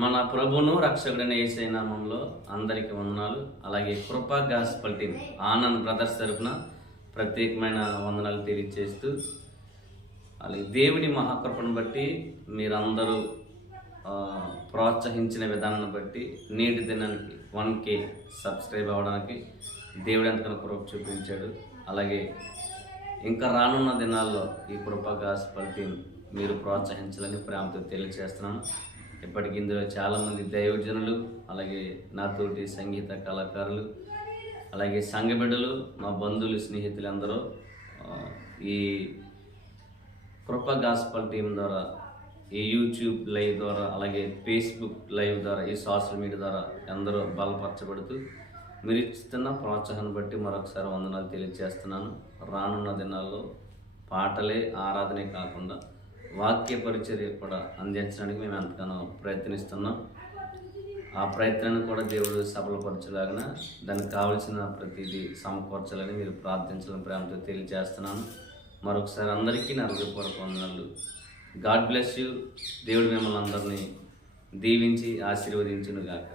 మన ప్రభును రక్షకుడైన యేసయ్య నామములో అందరికీ వందనాలు. అలాగే కృపా గాస్పల్ టీం ఆనంద్ బ్రదర్స్ తరపున ప్రత్యేకమైన వందనాలు తెలియజేస్తూ, అలాగే దేవుని మహాకృపను బట్టి మీరందరూ ప్రోత్సహించిన విధానాన్ని బట్టి నేటి దినానికి 1K సబ్స్క్రైబ్ అవ్వడానికి దేవుడు ఎంతకన్నా కృప చూపించాడు. అలాగే ఇంకా రానున్న దినాల్లో ఈ కృపా గాస్పల్ టీం మీరు ప్రోత్సహించాలని ప్రేమతో తెలియజేస్తున్నాను. ఇప్పటికి ఇందులో చాలామంది దైవజనులు, అలాగే నాతోటి సంగీత కళాకారులు, అలాగే సంఘ బిడ్డలు, మా బంధువులు, స్నేహితులు అందరూ ఈ కృపా గాస్పల్ టీం ద్వారా, ఈ యూట్యూబ్ లైవ్ ద్వారా, అలాగే ఫేస్బుక్ లైవ్ ద్వారా, ఈ సోషల్ మీడియా ద్వారా అందరూ బలపరచబడుతూ మీరు ఇస్తున్న ప్రోత్సాహాన్ని బట్టి మరొకసారి వందనాలు తెలియజేస్తున్నాను. రానున్న దినాల్లో పాటలే ఆరాధనే కాకుండా వాక్య పరిచర్య కూడా అందించడానికి మేము ఎంతగానో ప్రయత్నిస్తున్నాం. ఆ ప్రయత్నాన్ని కూడా దేవుడు సఫలపరచలాగిన దానికి కావలసిన ప్రతిదీ సమకూర్చాలని మీరు ప్రార్థించాలని ప్రేమతో తెలియజేస్తున్నాను. మరొకసారి అందరికీ నా హృదయపూర్వక వందనాలు. God bless you. దేవుడు మిమ్మల్ని అందరినీ దీవించి ఆశీర్వదించును గాక.